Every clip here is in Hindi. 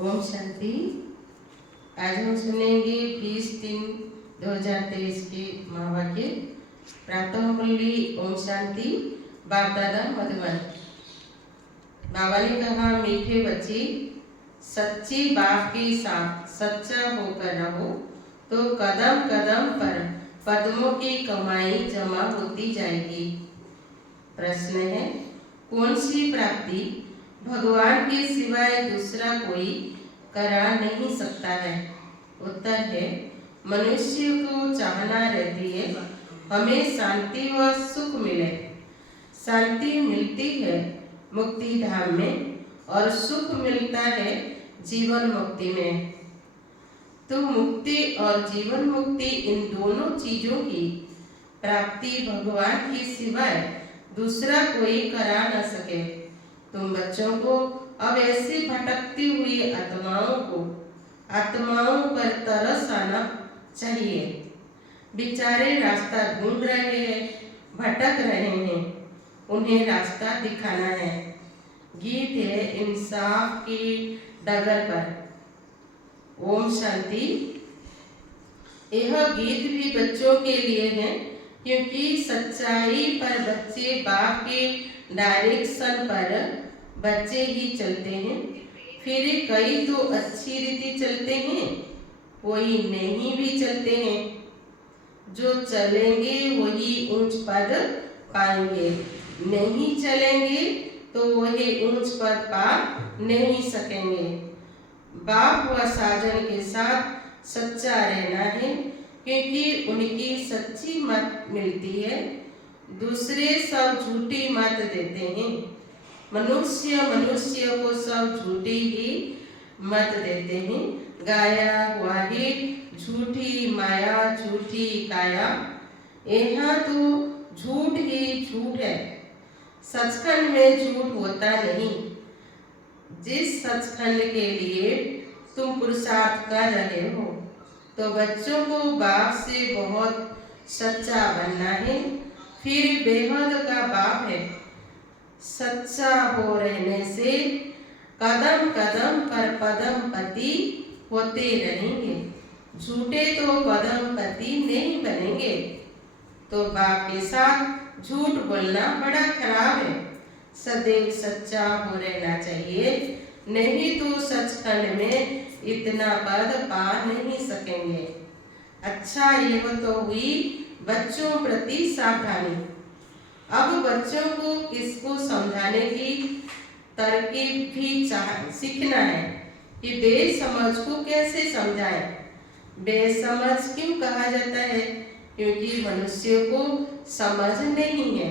ओम शांति। आज हम सुनेंगे 20/3/2023 के महावाक्य। प्रातः मुरली ओम शांति। बाप दादा मधुबन। बाबा ने कहा, मीठे बच्चे, सच्ची बाप के साथ सच्चा होकर रहो तो कदम कदम पर पद्मों की कमाई जमा होती जाएगी। प्रश्न है, कौन सी प्राप्ति भगवान के सिवाय दूसरा कोई करा नहीं सकता है? उत्तर है, मनुष्य को चाहना रहती है हमें शांति व सुख मिले। शांति मिलती है मुक्ति धाम में और सुख मिलता है जीवन मुक्ति में। तो मुक्ति और जीवन मुक्ति, इन दोनों चीजों की प्राप्ति भगवान के सिवाय दूसरा कोई करा न सके। तुम बच्चों को अब ऐसी भटकती हुई आत्माओं पर तरस आना चाहिए। बेचारे रास्ता ढूंढ रहे हैं, भटक रहे हैं, उन्हें रास्ता दिखाना है। गीत है इंसाफ की डगर पर। ओम शांति। यह गीत भी बच्चों के लिए है, क्योंकि सच्चाई पर बच्चे बाप के डायरेक्शन पर बच्चे ही चलते हैं। फिर कई तो अच्छी रीति चलते हैं, कोई नहीं भी चलते हैं। जो चलेंगे वही ऊंच पद पाएंगे, नहीं चलेंगे तो वही ऊंच पद पा नहीं सकेंगे। बाप व साजन के साथ सच्चा रहना है, क्योंकि उनकी सच्ची मत मिलती है, दूसरे सब झूठी मत देते हैं। मनुष्य को सब झूठी ही मत देते हैं। गाया हुआ ही झूठी माया, झूठी काया, यहाँ तो झूठ ही झूठ है। सचखंड में झूठ होता नहीं। जिस सचखंड के लिए तुम पुरुषार्थ कर रहे हो, तो बच्चों को बाप से बहुत सच्चा बनना है। फिर बेहद का बाप है। सच्चा हो रहने से कदम कदम पर पदम पति होते रहेंगे। झूठे तो पदम पति नहीं बनेंगे। तो बाप के साथ झूठ बोलना बड़ा खराब है। सदैव सच्चा हो रहना चाहिए, नहीं तो सचखंड में इतना पद पा नहीं सकेंगे। अच्छा, यह तो हुई बच्चों प्रति सावधानी। अब बच्चों को इसको समझाने की तरकीब भी सीखना है कि बेसमझ को कैसे समझाएं। बेसमझ क्यों कहा जाता है? क्योंकि मनुष्य को समझ नहीं है।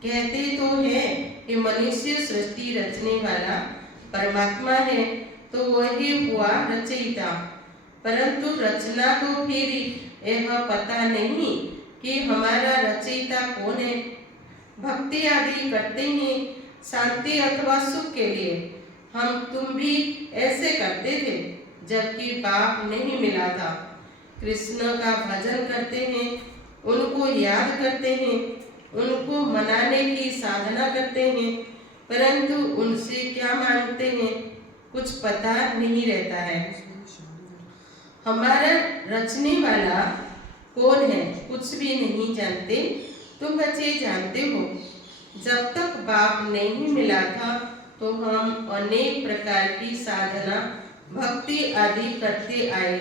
कहते तो है कि मनुष्य सृष्टि रचने वाला परमात्मा है, तो वही हुआ रचयिता। परंतु रचना को फिर यह पता नहीं कि हमारा रचयिता कौन है। भक्ति आदि करते हैं शांति अथवा सुख के लिए। हम तुम भी ऐसे करते थे जबकि बाप नहीं मिला था। कृष्ण का भजन करते हैं, उनको याद करते हैं, उनको मनाने की साधना करते हैं, परंतु उनसे क्या मांगते हैं कुछ पता नहीं रहता है। हमारा रचने वाला कौन है कुछ भी नहीं जानते। तुम बच्चे जानते हो, जब तक बाप नहीं मिला था तो हम अनेक प्रकार की साधना भक्ति आदि करते आए।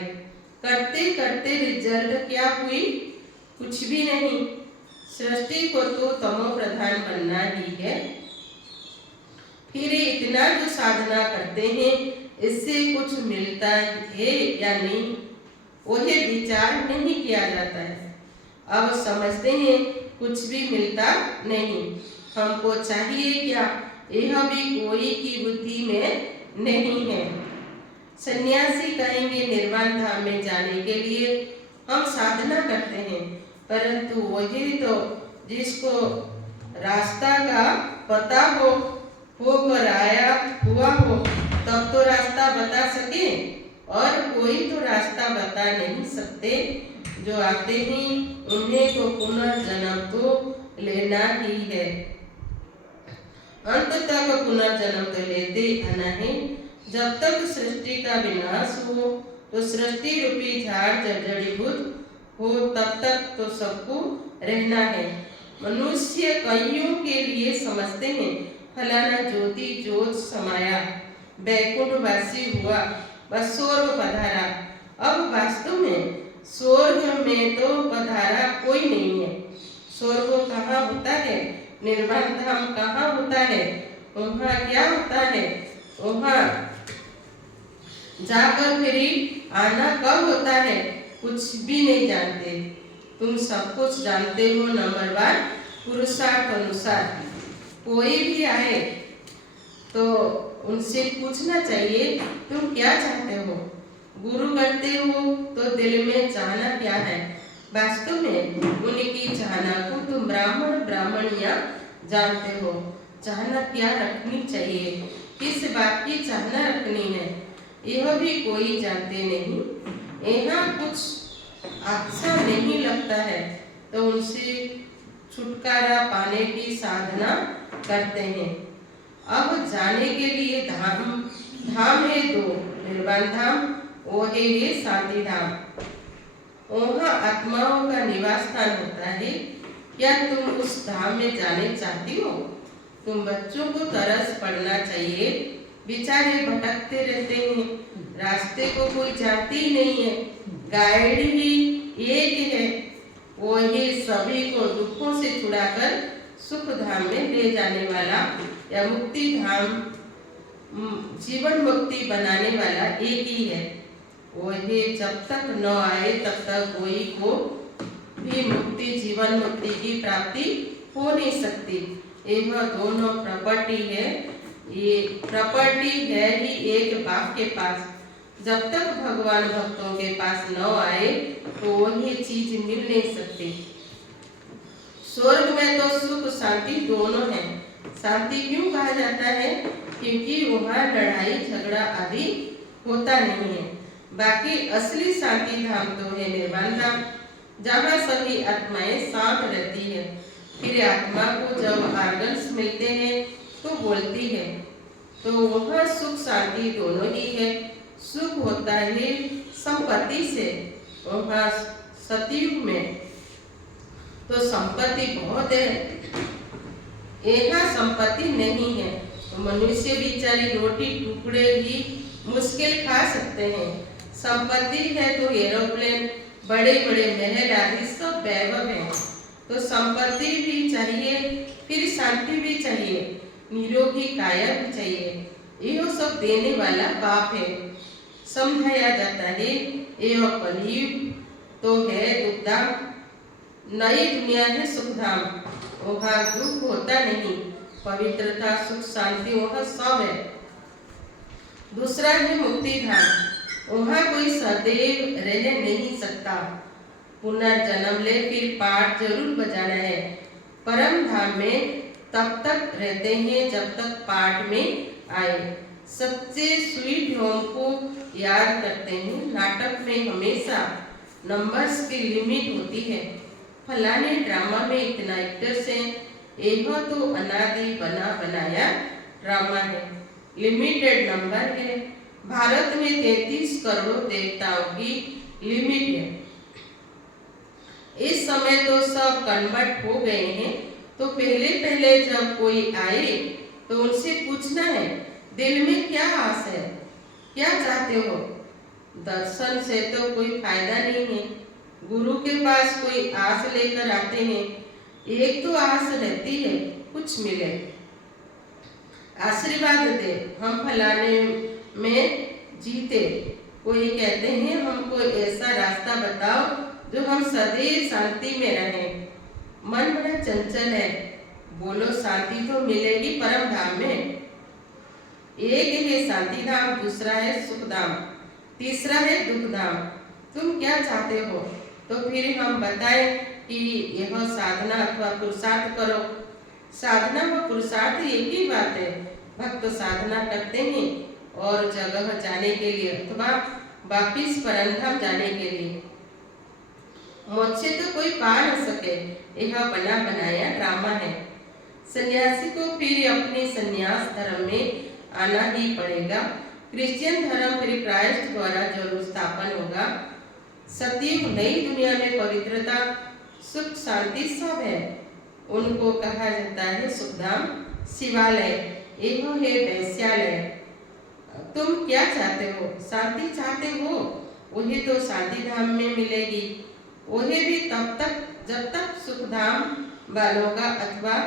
करते करते रिजल्ट क्या हुई? कुछ भी नहीं। सृष्टि को तो तमो प्रधान बनना ही है। फिर इतना जो साधना करते हैं, इससे कुछ मिलता है या नहीं, वही विचार नहीं किया जाता है। अब समझते हैं कुछ भी मिलता नहीं। हमको चाहिए क्या, यह भी कोई की बुद्धि में नहीं है। सन्यासी कहेंगे निर्वाण धाम में जाने के लिए हम साधना करते हैं, परंतु वही तो जिसको रास्ता का पता होकर आया हुआ हो, तब तो रास्ता बता सके, और कोई तो रास्ता बता नहीं सकते। जो आते हैं उन्हें को पुनर्जन्म तो लेना ही है। अंत तक पुनर्जन्म तो लेते आना है। जब तक सृष्टि का विनाश हो तो सृष्टि रूपी झाड़ जड़ीभूत हो, तब तक तो सबको रहना है। मनुष्य कईयों के लिए समझते हैं फलाना ज्योति जोत समाया, बैकुंठवासी हुआ, बस स्वर्ग पधारा। अब वास्तव में स्वर्ग में तो पधारा कोई नहीं है। स्वर्ग कहाँ होता है, निर्वाण धाम कहाँ होता है, वहाँ क्या होता है, वहाँ जाकर फिर आना कब होता है, कुछ भी नहीं जानते। तुम सब कुछ जानते हो नंबर 1 पुरुषार्थ अनुसार। कोई भी आए तो उनसे पूछना चाहिए तुम क्या चाहते हो। गुरु करते हो तो दिल में चाहना क्या है, वास्तव में उनकी चाहना को तुम ब्राह्मण ब्राह्मणियां जानते हो। चाहना क्या रखनी चाहिए, किस बात की चाहना रखनी है, यह भी कोई जानते नहीं। यहाँ कुछ अच्छा नहीं लगता है तो उनसे छुटकारा पाने की साधना करते हैं। अब जाने के लिए धाम है 2, निर्वाण धाम वो है शांति धाम। वहाँ आत्माओं का निवास स्थान होता है। क्या तुम उस धाम में जाने चाहती हो? तुम बच्चों को तरस पड़ना चाहिए, बेचारे भटकते रहते हैं, रास्ते को कोई जानते ही नहीं है। गाइड ही एक है, वो ही सभी को दुखों से छुड़ाकर सुख धाम में ले जाने वाला या मुक्ति धाम जीवन मुक्ति बनाने वाला एक ही है। वो ही जब तक न आए तब तक कोई को भी मुक्ति जीवन मुक्ति की प्राप्ति हो नहीं सकती। यह दोनों प्रॉपर्टी है, ये प्रॉपर्टी है ही एक बाप के पास। जब तक भगवान भक्तों के पास न आए तो वही चीज मिल नहीं सकती। स्वर्ग में तो सुख शांति दोनों है। शांति क्यों कहा जाता है? क्योंकि वहाँ लड़ाई झगड़ा आदि होता नहीं है। बाकी असली शांति धाम तो है निर्वाण धाम, जहाँ सभी आत्माएं शांत रहती है। फिर आत्मा को जब आर्गन्स मिलते हैं तो बोलती है, तो वह सुख शांति दोनों ही है। सुख होता है संपत्ति से, वहाँ सतयुग में तो संपत्ति बहुत है, यहाँ संपत्ति नहीं है। तो मनुष्य बेचारी रोटी टुकड़े ही मुश्किल खा सकते हैं। संपत्ति है तो एरोप्लेन, बड़े बड़े महल आदि सब वैभव है। तो संपत्ति भी चाहिए, फिर शांति भी चाहिए, निरोगी काया भी चाहिए। यह सब देने वाला बाप है। समझाया जाता है यह कलयुग तो है दुखधाम, नई दुनिया है सुखधाम। वहाँ दुख होता नहीं, पवित्रता सुख शांति वहाँ सब है। दूसरा है मुक्ति धाम, वहाँ कोई सदैव रह नहीं सकता। पुनर्जन्म ले फिर पाठ जरूर बजाना है। परम धाम में तब तक रहते हैं जब तक पाठ में आए। सच्चे स्वीट होम को याद करते हैं। नाटक में हमेशा नंबर्स की लिमिट होती है। फलाने ड्रामा में इतना एक्टर्स हैं, यह तो अनादि बना बनाया ड्रामा है, लिमिटेड नंबर है। भारत में 33 करोड़ देवताओं की लिमिट है। इस समय तो सब कन्वर्ट हो गए हैं। तो पहले पहले जब कोई आए तो उनसे पूछना है दिल में क्या आस है, क्या चाहते हो। दर्शन से तो कोई फायदा नहीं है। गुरु के पास कोई आस लेकर आते हैं, एक तो आस रहती है कुछ मिले, आशीर्वाद दे, हम फलाने में जीते। कोई कहते हैं हमको ऐसा रास्ता बताओ जो हम सदैव शांति में रहें। मन बड़ा चंचल है, बोलो शांति तो मिलेगी परम धाम में। एक है शांति धाम, दूसरा है सुख धाम, तीसरा है दुख धाम। तुम क्या चाहते हो? तो फिर हम बताएं कि यह साधना अथवा पुरुषार्थ करो। साधना व पुरुषार्थ एक ही बात है। भक्त साधना करते हैं और जगह जाने के लिए अथवा वापिस परमधाम जाने के लिए। मोक्ष तो कोई पा न सके, यह बना बनाया ड्रामा है। सन्यासी को फिर अपने सन्यास धर्म में आना ही पड़ेगा। क्रिश्चियन धर्म फिर क्राइस्ट द्वारा जरूर स्थापन होगा। सतयुग नई दुनिया में पवित्रता, सुख, शांति सब है। उनको कहा जाता है सुखधाम, शिवालय, एहो है वैश्यालय। तुम क्या चाहते हो? शांति चाहते हो? वही तो शांति धाम में मिलेगी। वही भी तब तक जब तक सुखधाम वालों का अथवा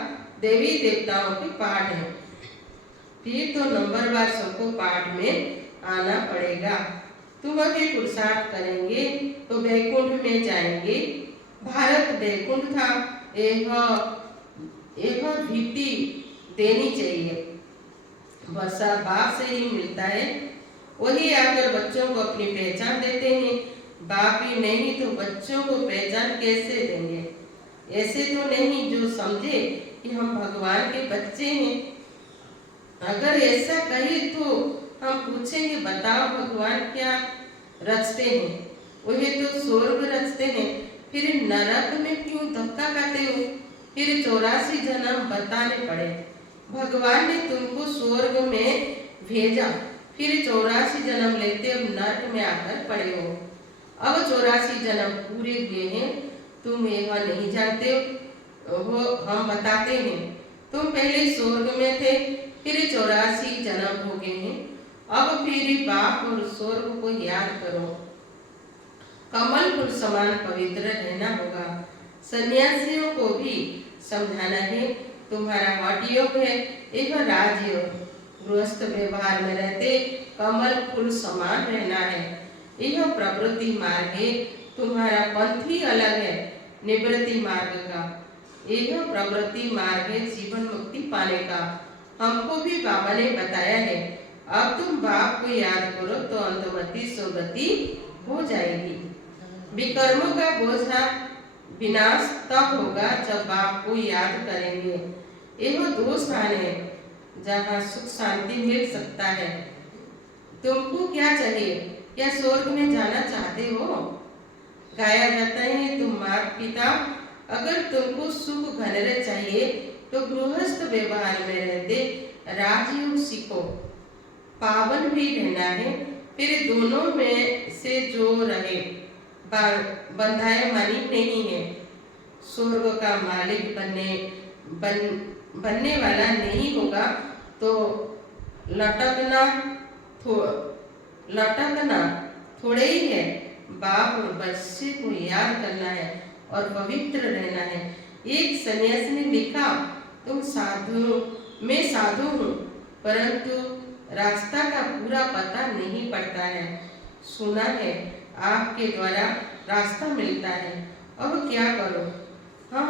देवी देवताओं के पाठ है। फिर तो नंबरवार सबको पाठ में आना पड़ेगा। तुम अभी पुरुषार्थ करेंगे तो वैकुंठ में जाएंगे। भारत वैकुंठ था, यह भीति देनी चाहिए। वर्षा बाप से ही मिलता है। वही आकर बच्चों को अपनी पहचान देते हैं। बाप ही नहीं तो बच्चों को पहचान कैसे देंगे? ऐसे तो नहीं जो समझे कि हम भगवान के बच्चे हैं। अगर ऐसा कहे तो हम पूछेंगे, बताओ भगवान क्या रचते हैं? वही तो स्वर्ग रचते हैं, फिर नरक में क्यों धक्का खाते हो? फिर 84 जन्म बताने पड़े। भगवान ने तुमको स्वर्ग में भेजा, फिर 84 जन्म लेते अब नरक में आकर पड़े हो। अब 84 जन्म पूरे हुए हैं, तुम यह नहीं जानते हो, हम बताते हैं। तुम पहले स्वर्ग में थे, फिर 84 जन्म हो गए हैं। अब फिर बाप और स्वर्ग को याद करो। कमल फूल समान पवित्र रहना होगा। सन्यासियों को भी समझाना है, तुम्हारा हठ योग है, यह राजयोग। गृहस्थ व्यवहार में रहते कमल फूल समान रहना है। यह प्रवृत्ति मार्ग है, तुम्हारा पंथ ही अलग है निवृत्ति मार्ग का। यह प्रवृत्ति मार्ग है जीवन मुक्ति पाने का। हमको भी बाबा ने बताया है। अब तुम बाप को याद करो तो अंतमति सुगति हो जाएगी। विकर्मों का बोझा विनाश तब होगा जब बाप को याद करेंगे। यह दो स्थान है जहाँ सुख शांति मिल सकता है। तुमको क्या चाहिए? क्या स्वर्ग में जाना चाहते हो? गाया जाता है, तुम माता पिता, अगर तुमको सुख घनरे चाहिए तो गृहस्थ व्यवहार में रहते राजयोग सीखो। पावन भी रहना है, फिर दोनों में से जो रहे बंधाए मानी नहीं है। स्वर्ग का मालिक बनने वाला नहीं होगा तो लटकना थोड़े ही है। बाप और बच्चे को याद करना है और पवित्र रहना है। एक सन्यासी ने लिखा, तुम मैं साधु हूँ, परंतु रास्ता का पूरा पता नहीं पड़ता है। सुना है आपके द्वारा रास्ता मिलता है, अब क्या करो? हम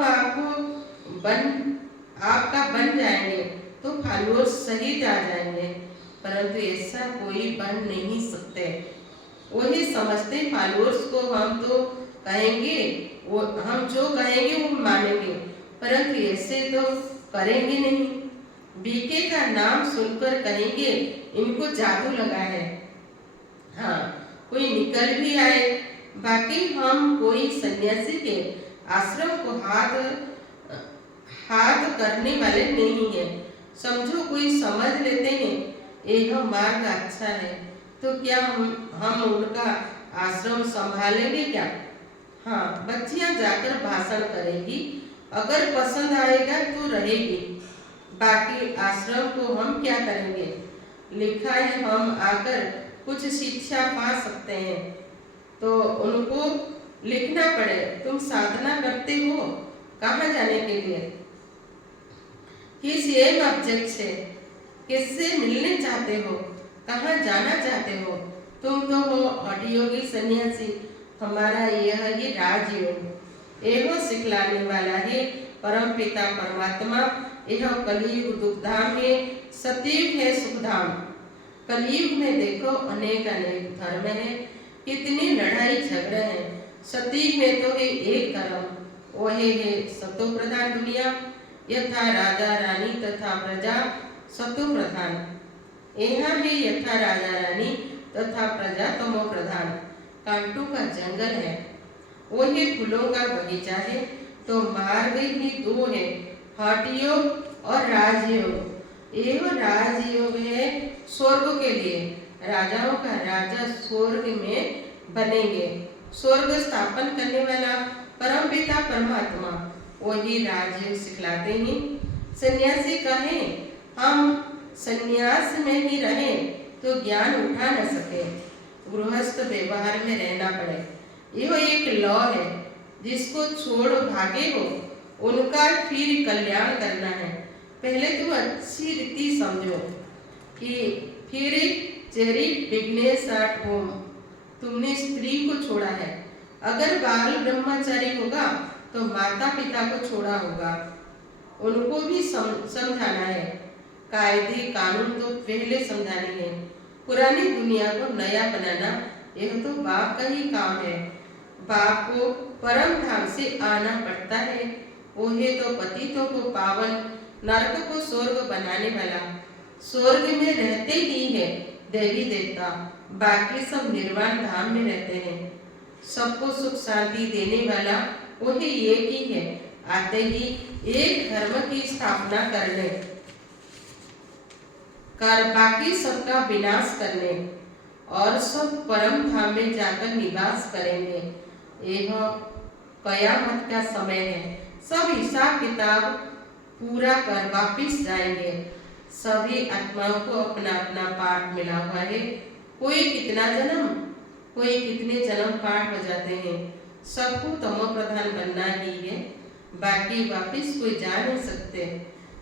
आपका बन जाएंगे तो फॉलोअर्स सहित आ जाएंगे, परंतु ऐसा कोई बन नहीं सकते। वही समझते फॉलोअर्स को हम तो कहेंगे, हम जो कहेंगे वो मानेंगे, परंतु ऐसे तो करेंगे नहीं। बीके का नाम सुनकर कहेंगे इनको जादू लगा है। हाँ, कोई निकल भी आए। बाकी हम कोई सन्यासी के आश्रम को हाथ करने वाले नहीं है। समझो कोई समझ लेते हैं यह मार्ग अच्छा है तो क्या हम उनका आश्रम संभालेंगे क्या? हाँ, बच्चियां जाकर भाषण करेगी, अगर पसंद आएगा तो रहेगी, बाकी आश्रम को हम क्या करेंगे? लिखा है हम आकर कुछ शिक्षा पा सकते हैं तो उनको लिखना पड़े। तुम साधना करते हो कहाँ जाने के लिए? किस एम ऑब्जेक्ट से? किससे मिलने चाहते हो? कहाँ जाना चाहते हो? तुम तो हो हठयोगी सन्यासी, हमारा यह ही राजयोग। एवं सिखलाने वाला है परम पिता परमात्मा। यह कलयुग दुखधाम है, सतयुग है सुखधाम। कलयुग में देखो अनेक धर्म है, कितनी लड़ाई झगड़े हैं। सतयुग में तो है एक धर्म, वही है सतो प्रधान दुनिया, यथा राजा रानी तथा प्रजा सतो प्रधान। यहाँ है यथा राजा रानी तथा प्रजा तमो प्रधान। कांटों का जंगल है, वही फूलों का बगीचा है, तो मार्ग ही दो है, हठयोग और राजयोग। यह राजयोग है स्वर्ग के लिए, राजाओं का राजा स्वर्ग में बनेंगे। स्वर्ग स्थापन करने वाला परम पिता परमात्मा वही राज्य सिखलाते हैं। सन्यासी कहे हम सन्यास में ही रहें तो ज्ञान उठा न सके, गृहस्थ व्यवहार में रहना पड़े। यह एक लॉ है, जिसको छोड़ भागे हो उनका फिर कल्याण करना है। पहले तुम अच्छी रीति समझो कि फिर चेरी विघ्नेश आठ होम, तुमने स्त्री को छोड़ा है। अगर बाल ब्रह्मचारी होगा तो माता पिता को छोड़ा होगा, उनको भी समझाना है। कायदे कानून तो पहले समझाने हैं। पुरानी दुनिया को नया बनाना यह तो बाप का ही काम है। बाप को परम धाम से आना पड़ता है। वही तो पतितों को पावन, नरक को स्वर्ग बनाने वाला। स्वर्ग में रहते ही है देवी देवता, बाकी सब निर्वाण धाम में रहते हैं। सबको सुख शांति देने वाला वही एक ही है। आते ही एक धर्म की स्थापना करने कर बाकी सबका विनाश करने और सब परम धाम में जाकर निवास करेंगे। यह कयामत का समय है। सब हिसाब किताब पूरा कर वापिस जाएंगे। सभी आत्माओं को अपना अपना पाठ मिला हुआ है। कोई कितना जन्म, कोई कितने जन्म पाठ बजाते हैं। सबको तमो प्रधान बनना ही है, बाकी वापिस कोई जा नहीं सकते।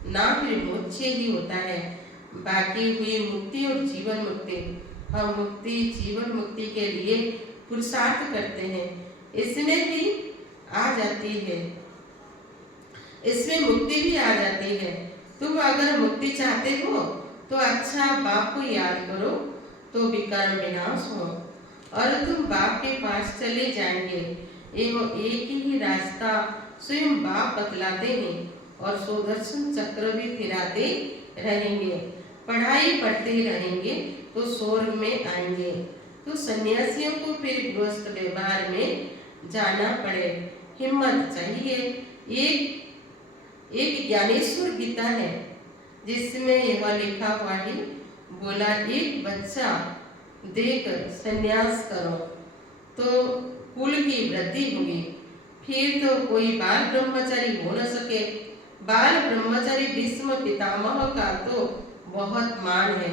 ना फिर मोक्ष ही होता है, बाकी हुई मुक्ति और जीवन मुक्ति। हम मुक्ति जीवन मुक्ति के लिए पुरुषार्थ करते हैं, इसमें भी आ जाती है, इसमें मुक्ति भी आ जाती है। तुम अगर मुक्ति चाहते हो तो अच्छा बाप को याद करो तो विकर्म विनाश हो और तुम बाप के पास चले जाएंगे। एवं एक ही रास्ता स्वयं बाप बतलाते हैं और सुदर्शन चक्र भी फिराते रहेंगे। पढ़ाई पढ़ते रहेंगे तो स्वर्ग में आएंगे। तो सन्यासियों को फिर गृहस्थ व्यवहार में जाना पड़े, हिम्मत चाहिए। एक ज्ञानेश्वर गीता है जिसमें यह लिखा हुआ है, बोला एक बच्चा देकर सन्यास करो तो कुल की वृद्धि होगी। फिर तो कोई बाल ब्रह्मचारी हो न सके। बाल ब्रह्मचारी भीष्म पितामह का तो बहुत मान है,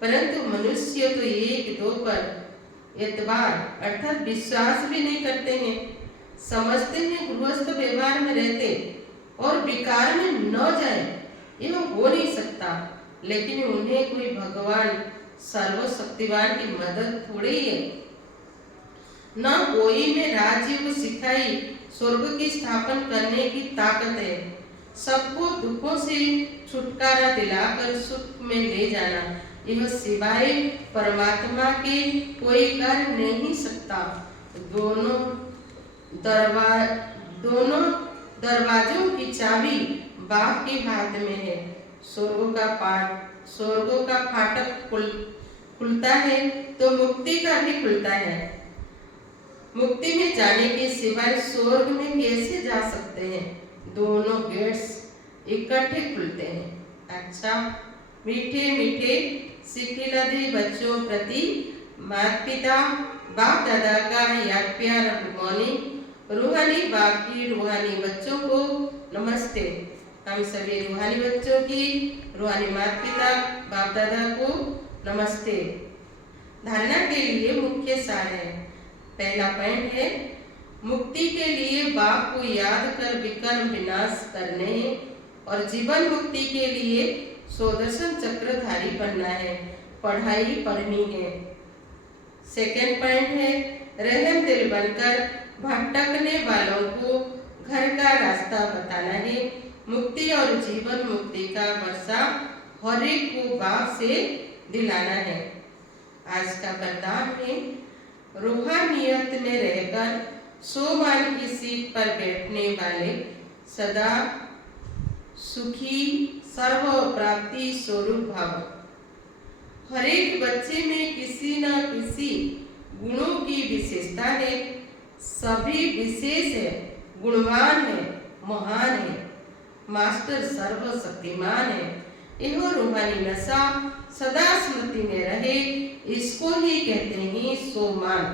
परंतु मनुष्य तो एक दो पर एतबार अर्थात विश्वास भी नहीं करते हैं। समझते हैं गृहस्थ व्यवहार में रहते और विकार में न जाए, यह हो नहीं सकता। लेकिन उन्हें कोई भगवान सर्वशक्तिवान की मदद थोड़ी है। न कोई में राज्य को सिखाई स्वर्ग की स्थापन करने की ताकत है। सबको दुखों से छुटकारा दिलाकर सुख में ले जाना, यह सिवाय परमात्मा के कोई कर नहीं सकता। दोनों दरवाजों की चाबी बाप के हाथ में है। स्वर्गों का फाटक खुलता है तो मुक्ति का भी खुलता है। मुक्ति में जाने के सिवाय स्वर्ग में कैसे जा सकते हैं? दोनों गेट्स इकट्ठे खुलते हैं। अच्छा, मीठे मीठे सिखिलधे बच्चों प्रति माता पिता बाप दादा का याद प्यार मॉर्निंग। रूहानी बाप की रूहानी बच्चों को नमस्ते। हम सभी रूहानी बच्चों की रूहानी माता पिता बाप दादा को नमस्ते। धारणा के लिए मुख्य सार है। पहला पॉइंट है, मुक्ति के लिए बाप को याद कर विकर्म विनाश करने और जीवन मुक्ति के लिए सुदर्शन चक्रधारी बनना है, पढ़ाई पढ़नी है। सेकेंड पॉइंट है, रहम दिल बनकर भटकने वालों को घर का रास्ता बताना है। मुक्ति और जीवन मुक्ति का वर्षा हर एक को बाप से दिलाना है। आज का वरदान है, रूहानियत में रहकर सोमान की सीट पर बैठने वाले सदा सुखी सर्व प्राप्ति स्वरूप भव। हर एक बच्चे में किसी न किसी गुणों की विशेषता है। सभी विशेष है, गुणवान है, महान है। मास्टर सर्वशक्तिमान है। यह रूहानी नशा सदा स्मृति में रहे, इसको ही कहते हैं सोमान।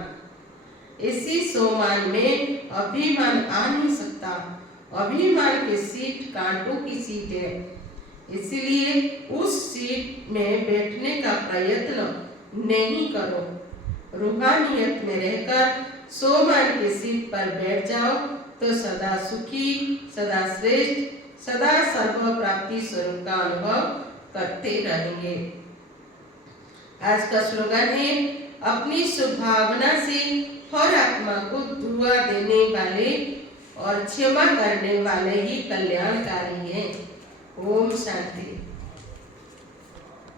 इसी सोमान में अभिमान आ नहीं सकता। अभिमान की सीट कांटों की सीट है, इसलिए उस सीट में बैठने का प्रयत्न नहीं करो। रूहानियत में रहकर सोमान की सीट पर बैठ जाओ तो सदा सुखी, सदा श्रेष्ठ, सदा सर्व प्राप्ति स्वरूप का अनुभव करते रहेंगे। आज का स्लोगन है, अपनी शुभभावना से हर आत्मा को दुआ देने वाले और क्षमा करने वाले ही कल्याणकारी हैं। ओम शांति।